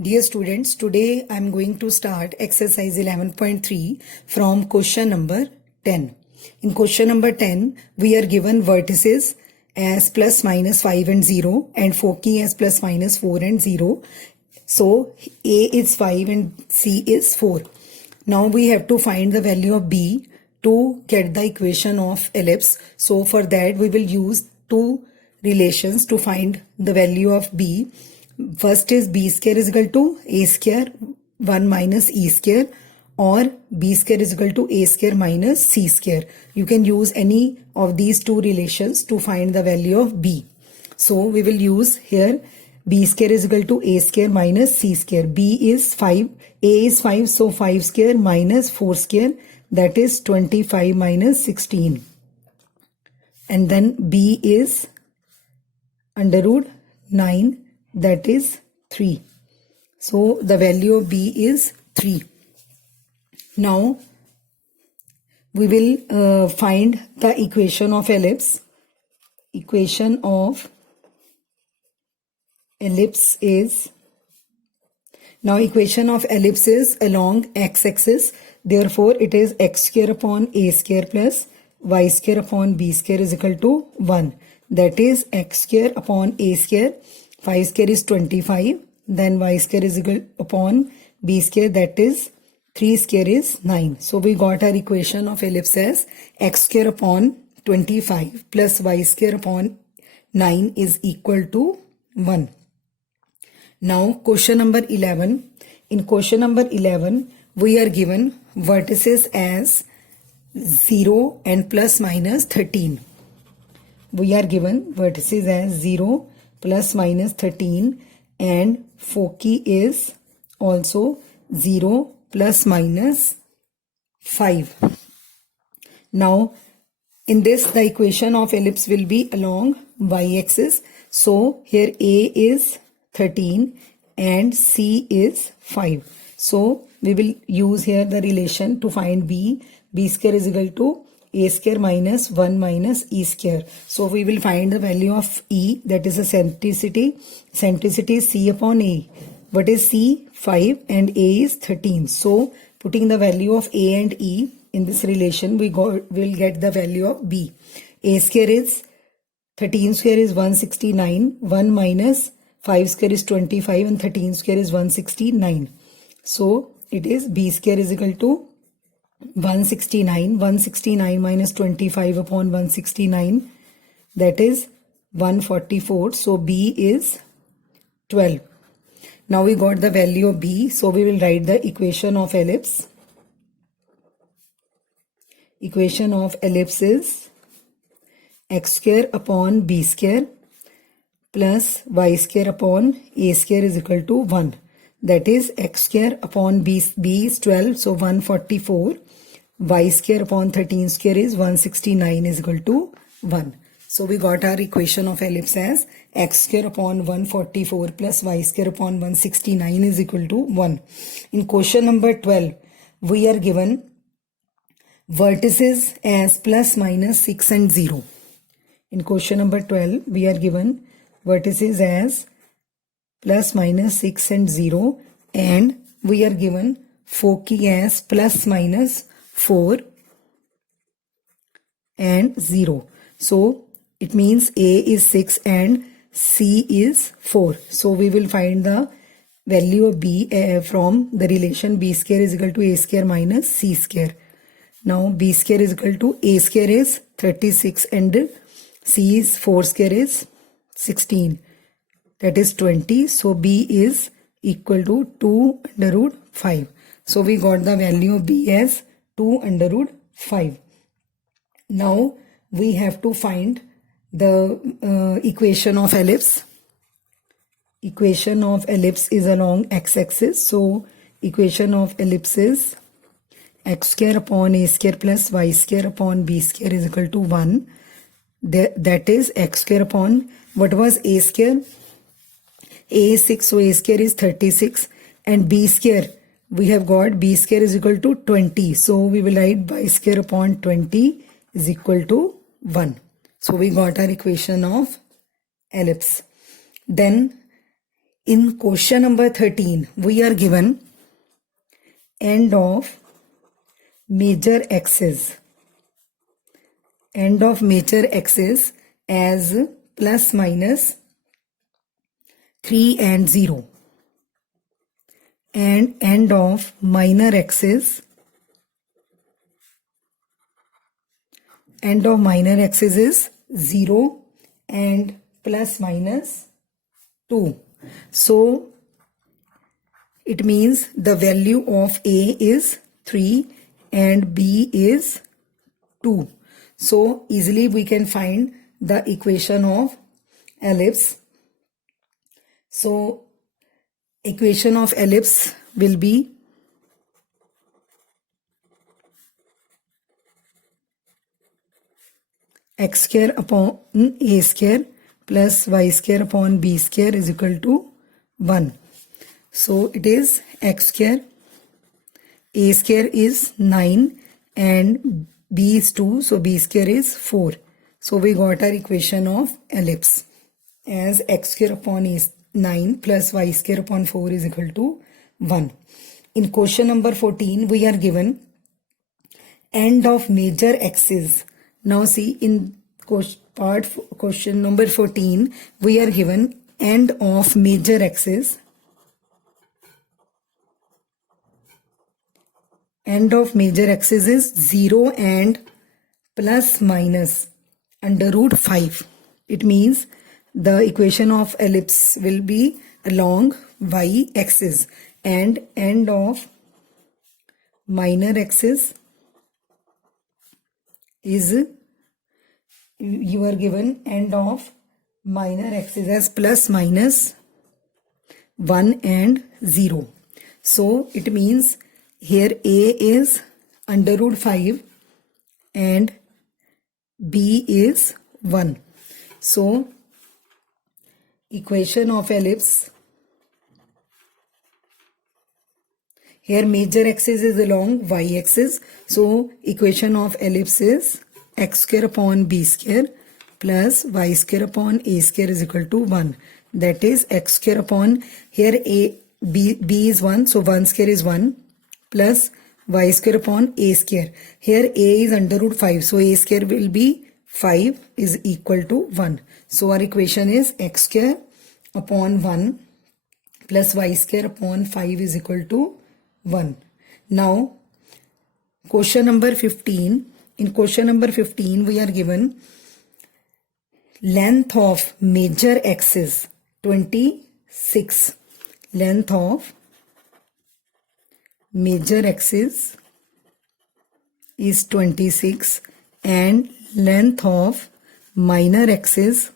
Dear students, today I am going to start exercise 11.3 from question number 10. In question number 10, we are given vertices as plus minus 5 and 0 and foci as plus minus 4 and 0. So A is 5 and C is 4. Now we have to find the value of B to get the equation of ellipse. So for that we will use two relations to find the value of B. First is b square is equal to a square 1 minus e square, or b square is equal to a square minus c square. You can use any of these two relations to find the value of b. So we will use here b square is equal to a square minus c square. B is 5, a is 5, so 5 square minus 4 square, that is 25 minus 16. And then b is under root 9, that is 3. So the value of b is 3. Now we will find the equation of ellipse. Equation of ellipse is, now equation of ellipse is along x-axis. Therefore it is x square upon a square plus y square upon b square is equal to 1. That is x square upon a square. 5 square is 25, then y square is equal upon b square, that is 3 square is 9. So we got our equation of ellipse as x square upon 25 plus y square upon 9 is equal to 1. Now question number 11. In question number 11 we are given vertices as 0 and plus minus 13. We are given vertices as 0 plus minus 13 and foci is also 0 plus minus 5. Now in this the equation of ellipse will be along y-axis. So here a is 13 and c is 5. So we will use here the relation to find b. B square is equal to a square minus 1 minus e square. So we will find the value of E, that is a centricity. Centricity is C upon A. What is C? 5 and A is 13. So putting the value of A and E in this relation, we will get the value of B. A square is 13 square is 169. 1 minus 5 square is 25 and 13 square is 169. So it is B square is equal to 169. 169 minus 25 upon 169, that is 144. So b is 12. Now we got the value of b, so we will write the equation of ellipse. Equation of ellipse is x square upon b square plus y square upon a square is equal to 1. That is x square upon b is 12, so 144. Y square upon 13 square is 169 is equal to 1. So we got our equation of ellipse as x square upon 144 plus y square upon 169 is equal to 1. In question number 12, we are given vertices as plus minus 6 and 0. In question number 12, we are given vertices as plus minus 6 and 0, and we are given foci as plus minus 4 and 0. So it means A is 6 and C is 4. So we will find the value of B from the relation b square is equal to a square minus c square. Now b square is equal to a square is 36 and c is 4 square is 16. That is 20. So b is equal to 2 under root 5. So we got the value of b as 2 under root 5. Now we have to find the equation of ellipse. Equation of ellipse is along x-axis. So equation of ellipse is x square upon a square plus y square upon b square is equal to 1. That is x square upon, what was a square? A is 6, so a square is 36, and b square, we have got b square is equal to 20. So we will write y square upon 20 is equal to 1. So we got our equation of ellipse. Then In question number 13, we are given end of major axis. End of major axis as plus minus 3 and 0. And end of minor axis. End of minor axis is 0 and plus minus 2. So it means the value of A is 3 and B is 2. So easily we can find the equation of ellipse. So equation of ellipse will be x square upon a square plus y square upon b square is equal to 1. So it is x square, a square is 9 and b is 2, so b square is 4. So we got our equation of ellipse as x square upon a 9 plus y square upon 4 is equal to 1. In question number 14, we are given end of major axis. Now see, in question number 14, we are given end of major axis. End of major axis is 0 and plus minus under root 5. It means the equation of ellipse will be along y axis, and end of minor axis is, you are given end of minor axis as plus minus 1 and 0. So it means here A is under root 5 and B is 1. So equation of ellipse, here major axis is along y axis. So equation of ellipse is x square upon b square plus y square upon a square is equal to 1. That is x square upon, here b is 1, so 1 square is 1 plus y square upon a square. Here a is under root 5, so a square will be 5 is equal to 1. So our equation is x square upon 1 plus y square upon 5 is equal to 1. Now question number 15. In question number 15, we are given length of major axis 26. Length of major axis is 26 and length of minor axis,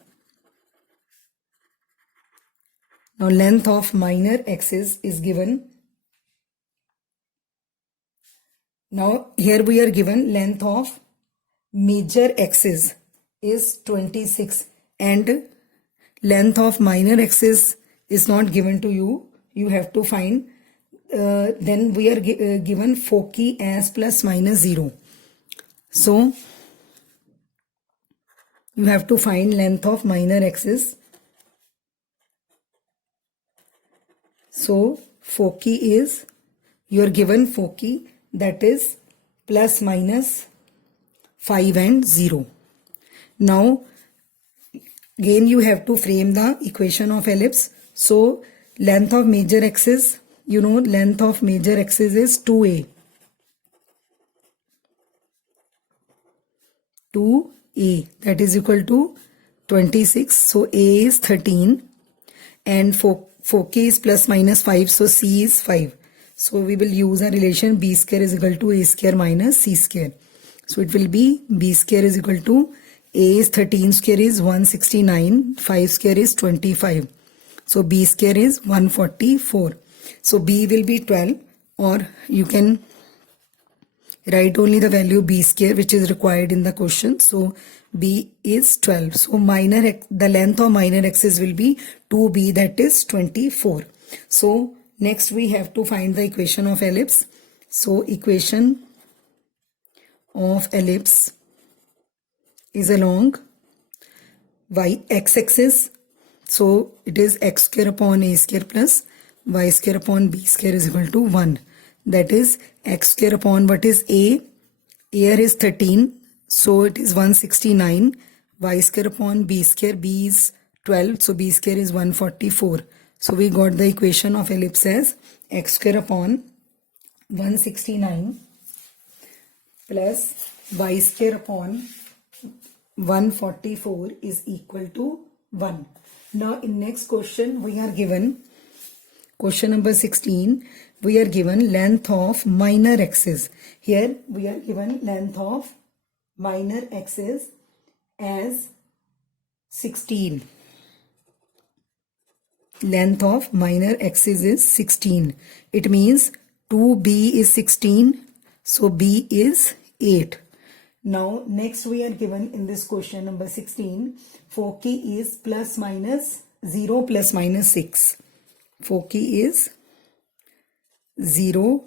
now length of minor axis is given. Now here we are given length of major axis is 26 and length of minor axis is not given to you. You have to find, then we are given foci as plus minus 0. So you have to find length of minor axis. So foci is, you are given foci, that is plus minus 5 and 0. Now again you have to frame the equation of ellipse. So length of major axis, you know, length of major axis is 2a. 2a, that is equal to 26. So a is 13 and foci is plus minus 5, so c is 5. So we will use a relation b square is equal to a square minus c square. So it will be b square is equal to a is 13 square is 169, 5 square is 25. So b square is 144. So b will be 12, or you can write only the value b square which is required in the question. So b is 12. So the length of minor axis will be 2b, that is 24. So next we have to find the equation of ellipse. So equation of ellipse is along y x-axis. So it is x square upon a square plus y square upon b square is equal to 1. That is x square upon what is a? Here is 13. So it is 169. Y square upon b square. B is 12. So b square is 144. So we got the equation of ellipse as x square upon 169 plus y square upon 144 is equal to 1. Now in next question we are given, question number 16, we are given length of minor axis. Here we are given length of minor axis as 16. Length of minor axis is 16. It means 2b is 16. So b is 8. Now next we are given in this question number 16, foci is plus minus 0 plus minus 6. Foci is 0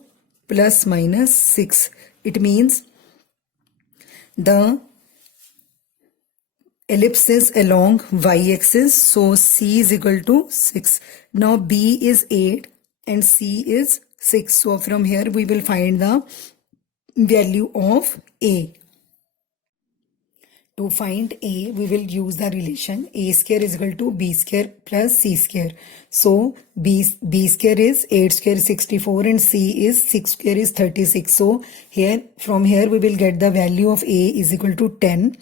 plus minus 6. It means the ellipse is along y-axis, so c is equal to 6. Now b is 8 and c is 6. So from here we will find the value of a. To find a, we will use the relation a square is equal to b square plus c square. So b square is 8 square is 64 and c is 6 square is 36. So from here we will get the value of a is equal to 10.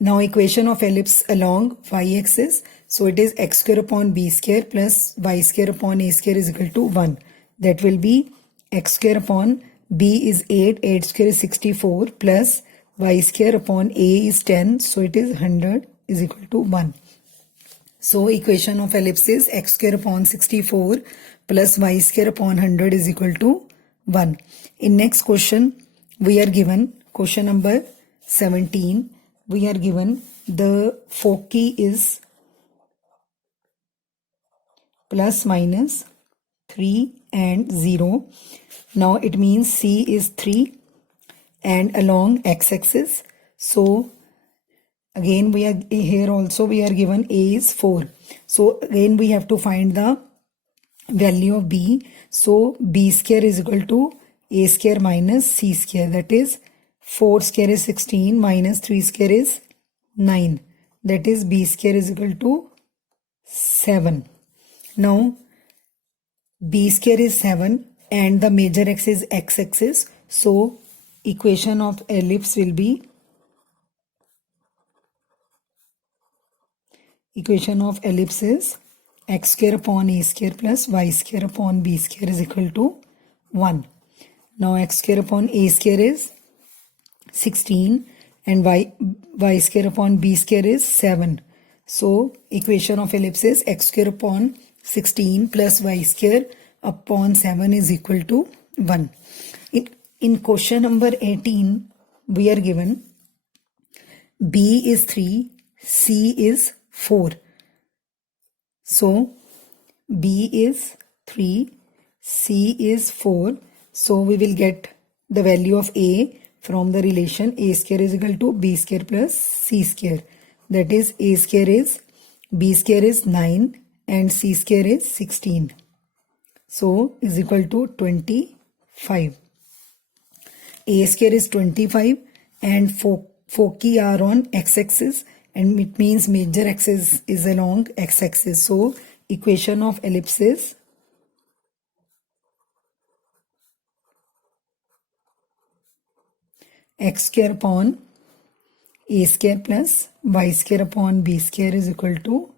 Now equation of ellipse along y-axis. So it is x square upon b square plus y square upon a square is equal to 1. That will be x square upon b is 8, 8 square is 64 plus y square upon a is 10, so it is 100 is equal to 1. So equation of ellipse is x square upon 64 plus y square upon 100 is equal to 1. In next question, we are given question number 17. We are given the foci is plus minus 3 and 0. Now it means c is 3 and along x-axis. So again we are here also we are given a is 4. So again we have to find the value of b. So b square is equal to a square minus c square. That is 4 square is 16 minus 3 square is 9. That is b square is equal to 7. Now b square is 7 and the major axis is x-axis. So equation of ellipse will be is x square upon a square plus y square upon b square is equal to 1. Now x square upon a square is 16 and y square upon b square is 7. So equation of ellipse is x square upon 16 plus y square upon 7 is equal to 1. In question number 18, we are given b is 3, c is 4. So b is 3, c is 4. So we will get the value of a from the relation a square is equal to b square plus c square. That is a square is b square is 9 and c square is 16. So is equal to 25. A square is 25 and foci are on x-axis and it means major axis is along x-axis. So equation of ellipse is x square upon a square plus y square upon b square is equal to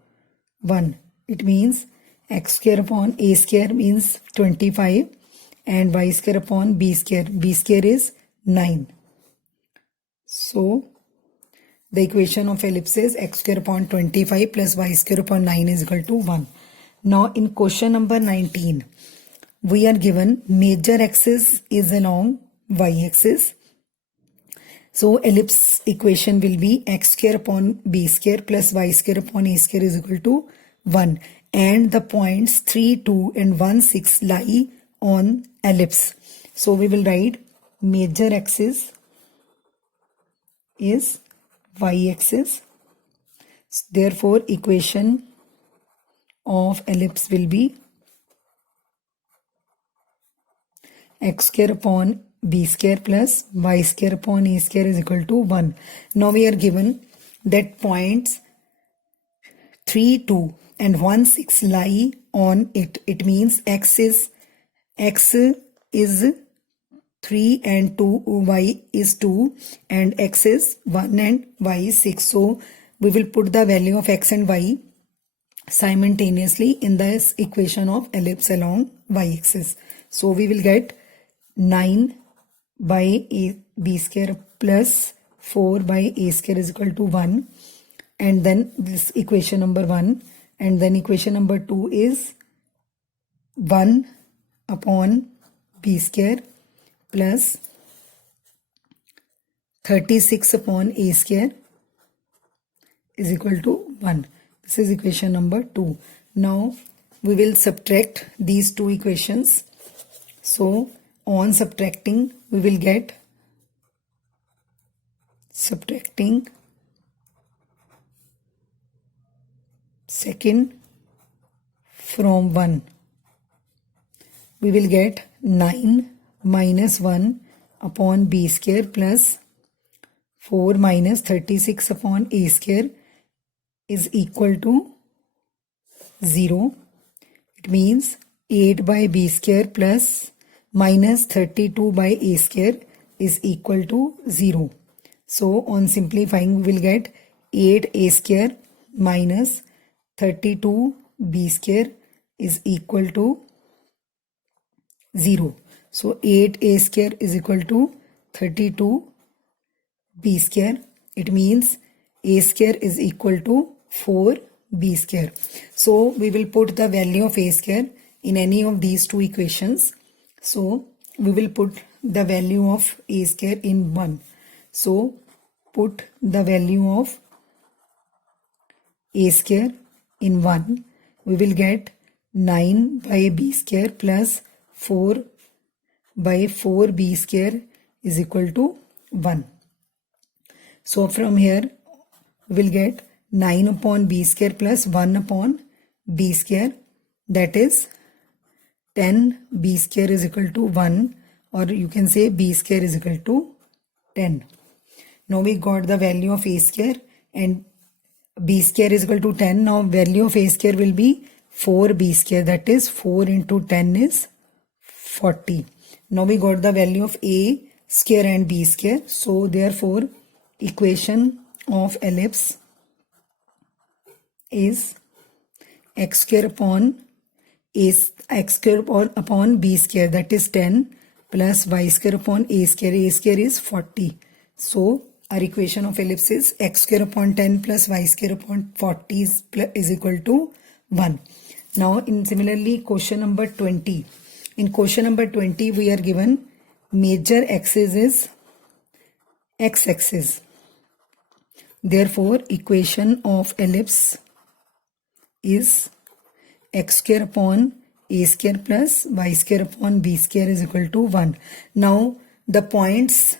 1. It means x square upon a square means 25 and y square upon b square is 9. So the equation of ellipse is x square upon 25 plus y square upon 9 is equal to 1. Now in question number 19, we are given major axis is along y-axis. So ellipse equation will be x square upon b square plus y square upon a square is equal to 1. And the points 3, 2 and 1, 6 lie on ellipse. So we will write major axis is y-axis. Therefore equation of ellipse will be x square upon b square plus y square upon a square is equal to 1. Now we are given that points 3, 2 and 1, 6 lie on it. It means x is 3 and 2, y is 2 and x is 1 and y is 6. So we will put the value of x and y simultaneously in this equation of ellipse along y-axis. So we will get 9 by b square plus 4 by a square is equal to 1, and then this equation number 1, and then equation number 2 is 1 upon b square plus 36 upon a square is equal to 1. This is equation number 2. Now we will subtract these two equations. So on subtracting, we will get subtracting second from 1. We will get 9 minus 1 upon b square plus 4 minus 36 upon a square is equal to 0. It means 8 by b square plus minus 32 by a square is equal to 0. So on simplifying, we will get 8a square minus 32b square is equal to 0. So 8a square is equal to 32b square. It means a square is equal to 4b square. So we will put the value of a square in any of these two equations. So we will put the value of a square in 1. So put the value of a square in 1. We will get 9 by b square plus 4 by 4b square is equal to 1. So from here we will get 9 upon b square plus 1 upon b square, that is 10 b square is equal to 1, or you can say b square is equal to 10. Now we got the value of a square and b square is equal to 10. Now value of a square will be 4b square, that is 4 into 10 is 40. Now we got the value of a square and b square. So therefore equation of ellipse is x square upon x square upon b square, that is 10, plus y square upon a square. A square is 40. So our equation of ellipse is x square upon 10 plus y square upon 40 is equal to 1. Now in similarly question number 20. In question number 20 we are given major axis is x-axis. Therefore equation of ellipse is x square upon a square plus y square upon b square is equal to 1. Now the points,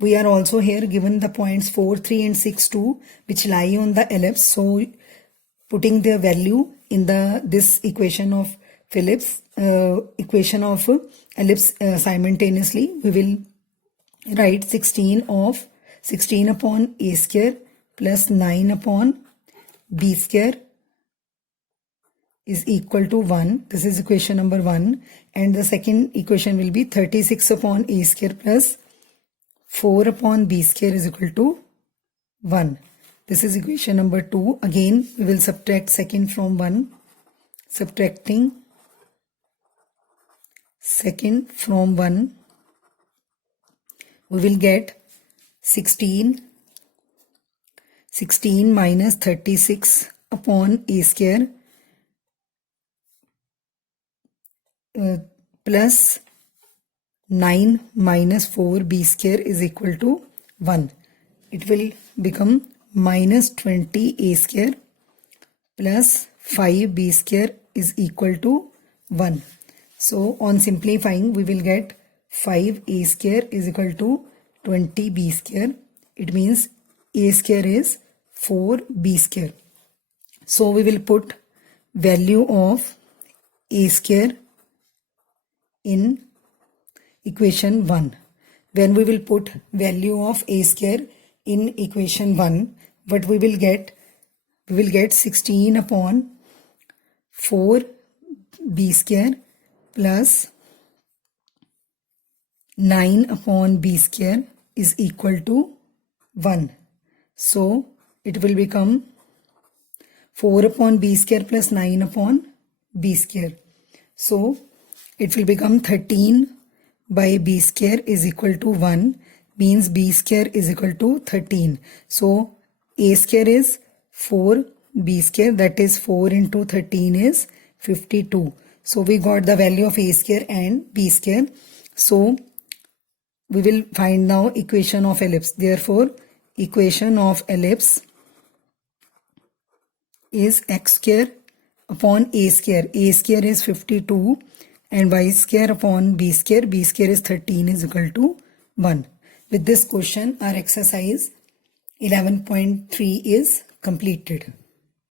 we are also here given the points 4, 3 and 6, 2 which lie on the ellipse. So putting their value in this equation of ellipse simultaneously, we will write 16 upon a square plus 9 upon b square is equal to 1. This is equation number 1, and the second equation will be 36 upon a square plus 4 upon b square is equal to 1. This is equation number 2. Again we will subtract second from 1. Subtracting second from 1, we will get 16 minus 36 upon a square plus 9 minus 4b square is equal to 1. It will become minus 20a square plus 5b square is equal to 1. So on simplifying, we will get 5a square is equal to 20b square. It means a square is 4b square. So we will put value of a square in equation 1. When we will put value of a square in equation 1, what we will get? We will get 16 upon 4 b square plus 9 upon b square is equal to 1. So it will become 4 upon b square plus 9 upon b square. So it will become 13 by b square is equal to 1, means b square is equal to 13. So a square is 4, b square, that is 4 into 13 is 52. So we got the value of a square and b square. So we will find now equation of ellipse. Therefore, equation of ellipse is x square upon a square. A square is 52 and y square upon b square. B square is 13 is equal to 1. With this question, our exercise 11.3 is completed.